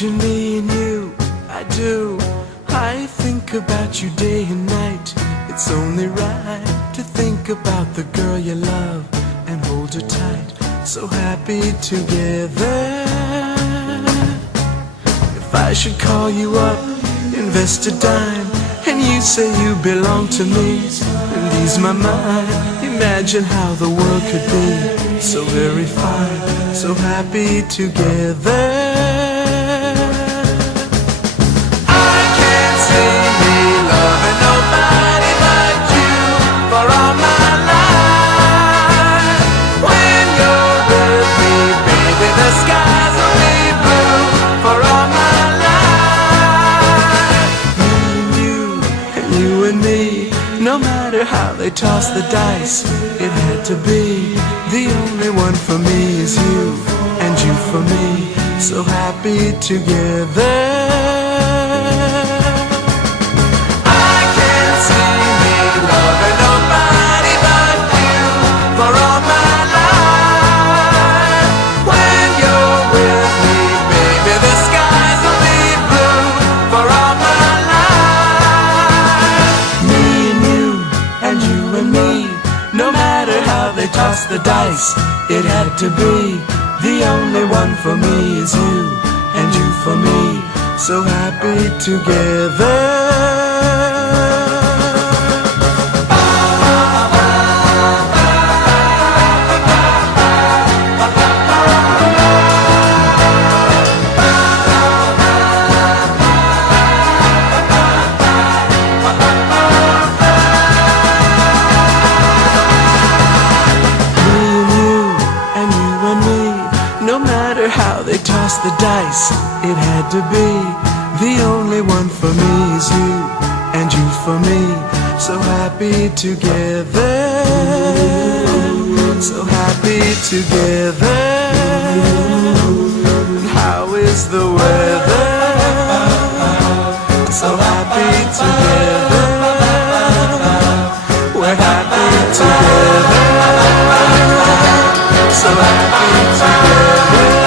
Imagine me and you, I do. I think about you day and night. It's only right to think about the girl you love and hold her tight. So happy together. If I should call you up, invest a dime, and you say you belong to me and ease my mind, imagine how the world could be so very fine, so happy together. No matter how they toss the dice, it had to be. The only one for me is you, and you for me, so happy together. No matter how they toss the dice, it had to be. The only one for me is you, and you for me, so happy together. No matter how they toss the dice, it had to be. The only one for me is you, and you for me, so happy together. So happy together. And how is the weather? So happy together. We're happy together. So happy together.